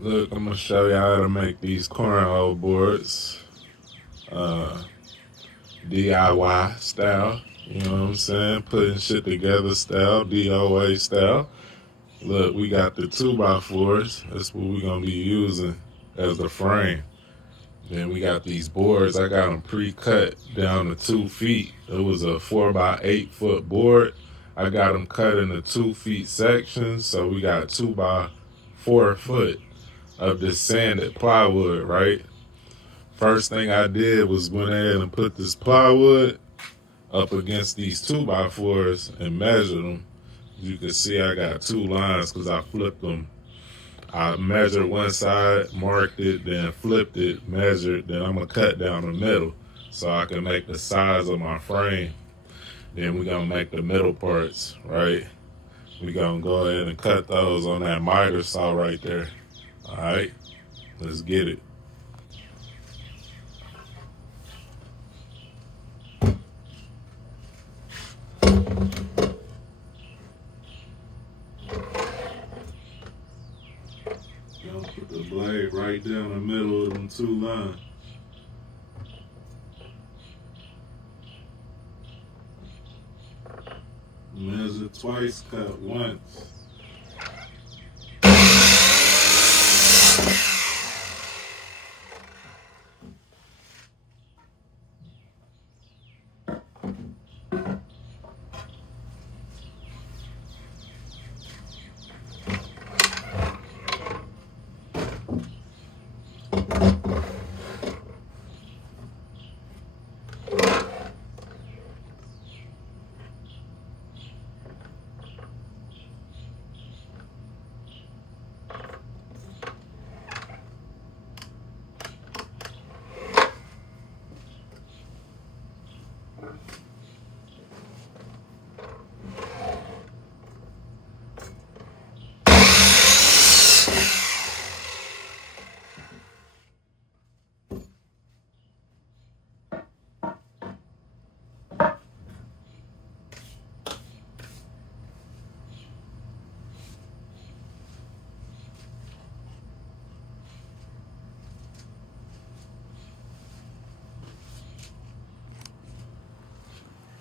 Look, I'm gonna show y'all how to make these cornhole boards, uh, DIY style. You know what I'm saying? Putting shit together style, DOA style. Look, we got the 2x4s. That's what we gonna be using as the frame. Then we got these boards. I got them pre-cut down to 2 feet. It was a 4x8 foot board. I got them cut into 2 feet sections. So we got 2x4 foot of this sanded plywood, right? First thing I did was went ahead and put this plywood up against these 2x4s and measured them. You can see I got two lines because I flipped them. I measured one side, marked it, then flipped it, measured, then I'm going to cut down the middle so I can make the size of my frame. Then we're going to make the middle parts, right? We're going to go ahead and cut those on that miter saw right there. All right, let's get it. Gonna put the blade right down the middle of them two lines. Measure twice, cut once.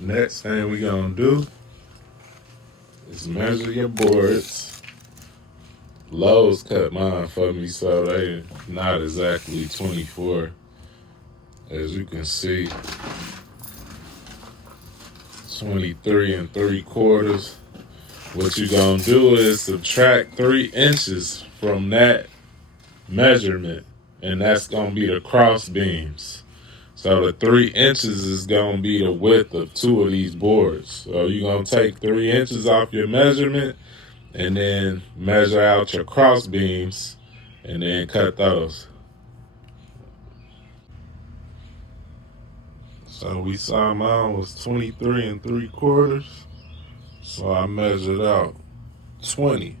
Next thing we gonna do is measure your boards. Lowe's cut mine for me, so they not exactly 24. As you can see, 23 3/4. What you gonna do is subtract 3 inches from that measurement, and that's gonna be the cross beams. So the 3 inches is gonna be the width of two of these boards. So you're gonna take 3 inches off your measurement and then measure out your cross beams and then cut those. So we saw mine was 23 3/4. So I measured out 20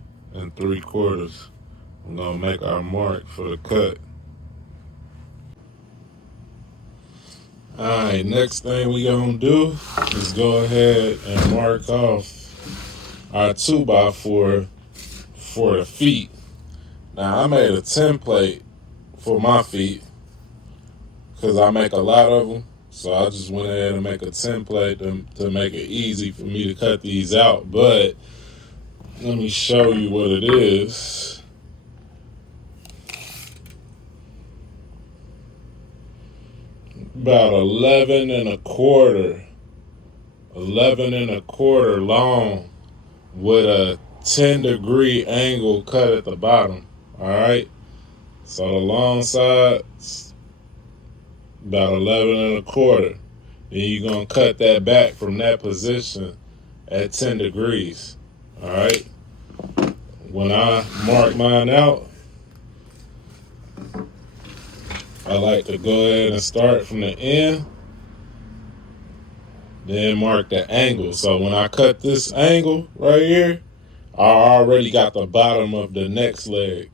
3/4. We're gonna make our mark for the cut. Alright, next thing we gonna do is go ahead and mark off our 2x4 for the feet. Now I made a template for my feet because I make a lot of them. So I just went ahead and make a template to make it easy for me to cut these out. But let me show you what it is. About 11 1/4 long with a 10-degree angle cut at the bottom. All right. So the long side's about 11 1/4. Then you're going to cut that back from that position at 10 degrees. All right. When I mark mine out, I like to go ahead and start from the end, then mark the angle. So when I cut this angle right here, I already got the bottom of the next leg.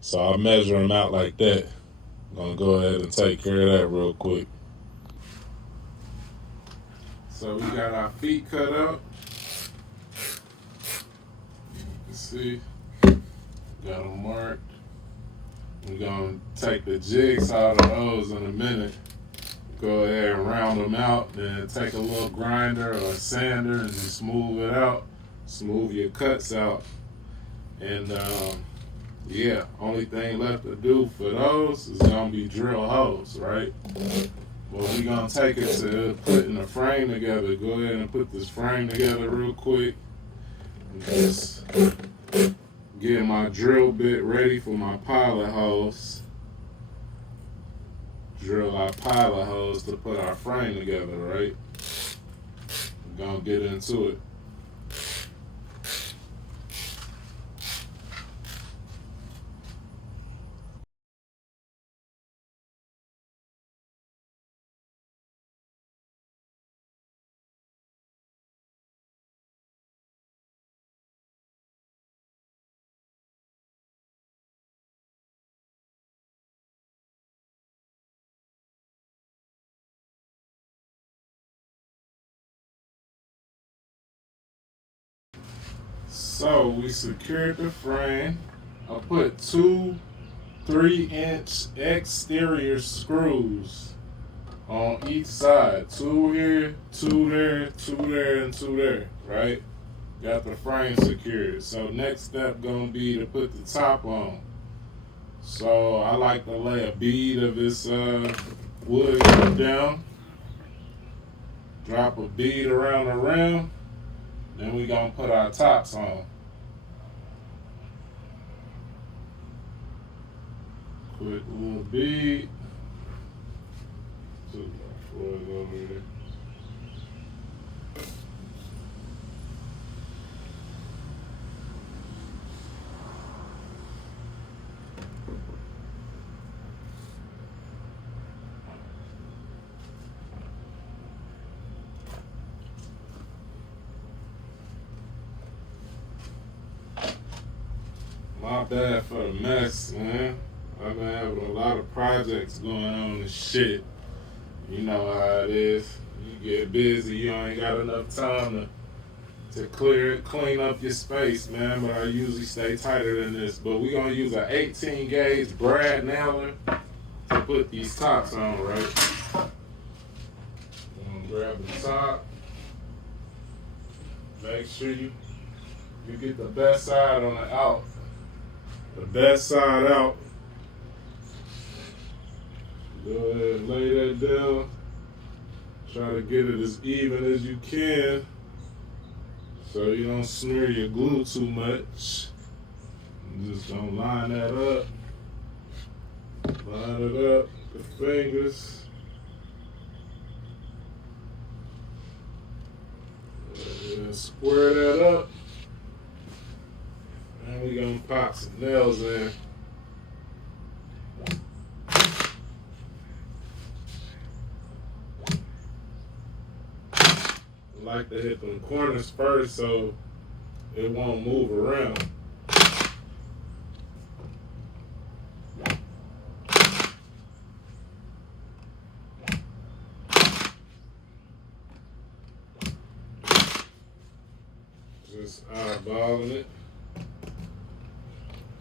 So I measure them out like that. I'm going to go ahead and take care of that real quick. So we got our feet cut out. You can see, got them marked. We're gonna take the jigsaw of those in a minute. Go ahead and round them out. Then take a little grinder or a sander and just smooth it out. Smooth your cuts out. And yeah, only thing left to do for those is gonna be drill holes, right? Well, we're gonna take it to putting the frame together. Go ahead and put this frame together real quick. Just get my drill bit ready for my pilot hose. Drill our pilot hose to put our frame together, right? We're gonna get into it. So we secured the frame. I put two 3-inch exterior screws on each side. Two here, two there, two there, and two there, right? Got the frame secured. So next step gonna be to put the top on. So I like to lay a bead of this wood down. Drop a bead around the rim. Then we gonna put our tops on. Quick little bead. Took my foot over there. My bad for the mess, man. I've been having a lot of projects going on and shit. You know how it is. You get busy, you ain't got enough time to clean up your space, man. But I usually stay tighter than this. But we gonna use an 18 gauge brad nailer to put these tops on, right? I'm gonna grab the top. Make sure you get the best side on the out. The best side out. Go ahead and lay that down. Try to get it as even as you can so you don't smear your glue too much. I'm just gonna line that up. Line it up with the fingers. And square that up. And we're gonna pop some nails in. I like to hit them corners first so it won't move around. Just eyeballing it.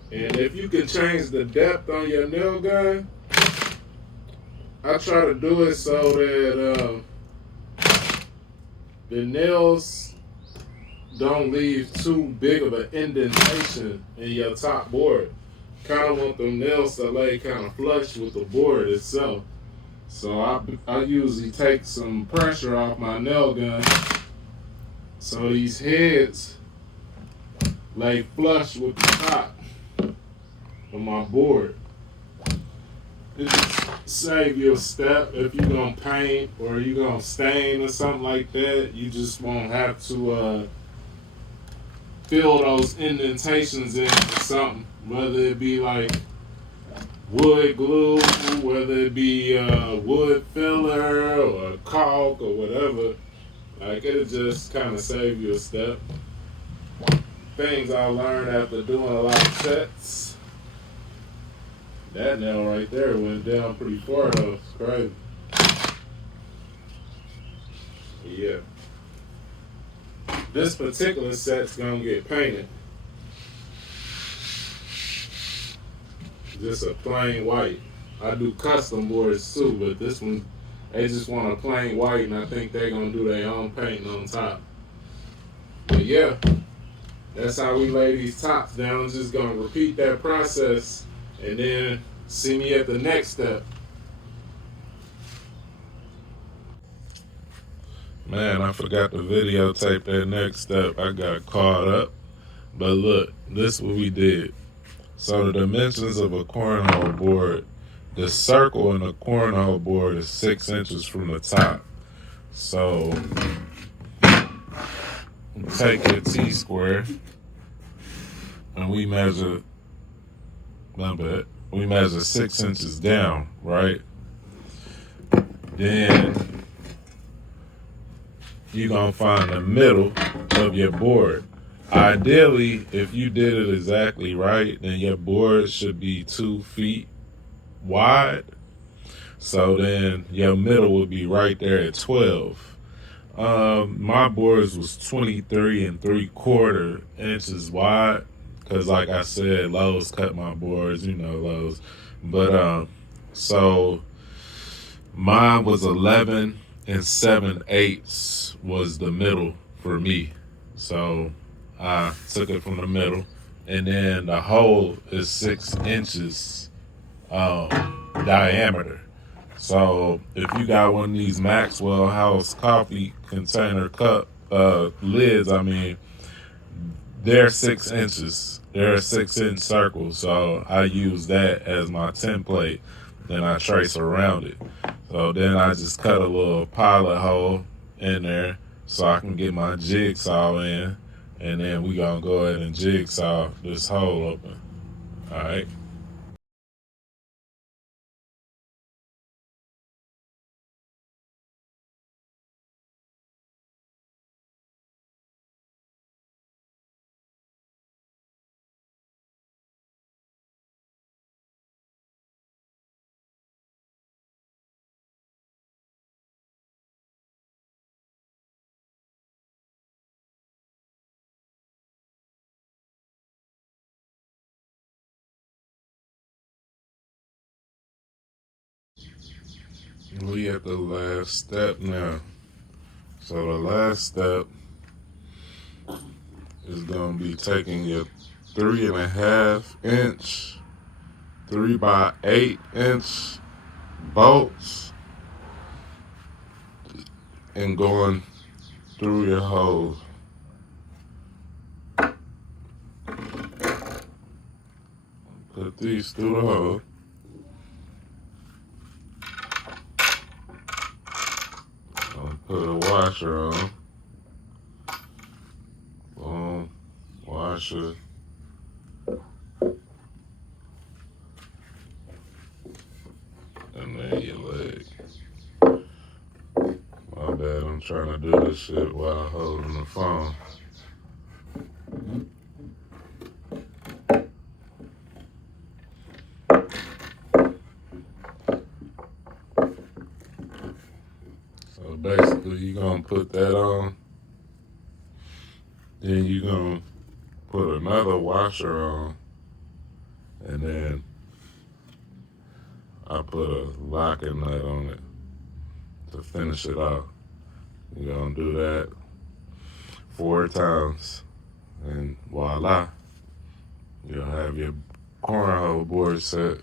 And if you can change the depth on your nail gun, I try to do it so that the nails don't leave too big of an indentation in your top board. Kind of want them nails to lay kind of flush with the board itself. So I usually take some pressure off my nail gun so these heads lay flush with the top of my board. It just save you a step. If you're gonna paint or you're gonna stain or something like that, you just won't have to fill those indentations in with something, whether it be like wood glue, whether it be wood filler or caulk or whatever. Like, it'll just kind of save you a step. Things I learned after doing a lot of sets. That nail right there went down pretty far though. It's crazy. Yeah. This particular set's gonna get painted. just a plain white. I do custom boards too, but this one, they just want a plain white, and I think they're gonna do their own painting on top. But yeah, that's how we lay these tops down. Just gonna repeat that process, and then see me at the next step. Man, I forgot to videotape that next step. I got caught up. But look, this is what we did. So the dimensions of a cornhole board, the circle in the cornhole board is 6 inches from the top. So take your T-square and we measure 6 inches down, right? Then you're going to find the middle of your board. Ideally, if you did it exactly right, then your board should be 2 feet wide. So then your middle would be right there at 12. My boards was 23 3/4 inches wide. Cause like I said, Lowe's cut my boards, Lowe's. But so mine was 11 7/8 was the middle for me. So I took it from the middle, and then the hole is 6 inches diameter. So if you got one of these Maxwell House coffee container cup lids, they're 6 inches. They're a 6-inch circle. So I use that as my template. Then I trace around it. So then I just cut a little pilot hole in there so I can get my jigsaw in. And then we gonna go ahead and jigsaw this hole open. All right. We at the last step now. So the last step is gonna be taking your 3.5 inch, 3 by 8 inch bolts and going through your hole. Put these through the hole. Put a washer on. Boom. Washer. And then your leg. My bad, I'm trying to do this shit while holding the phone. So basically, you're going to put that on. Then you're going to put another washer on. And then I put a locking nut on it to finish it off. You're going to do that 4 times. And voila, you'll have your cornhole board set.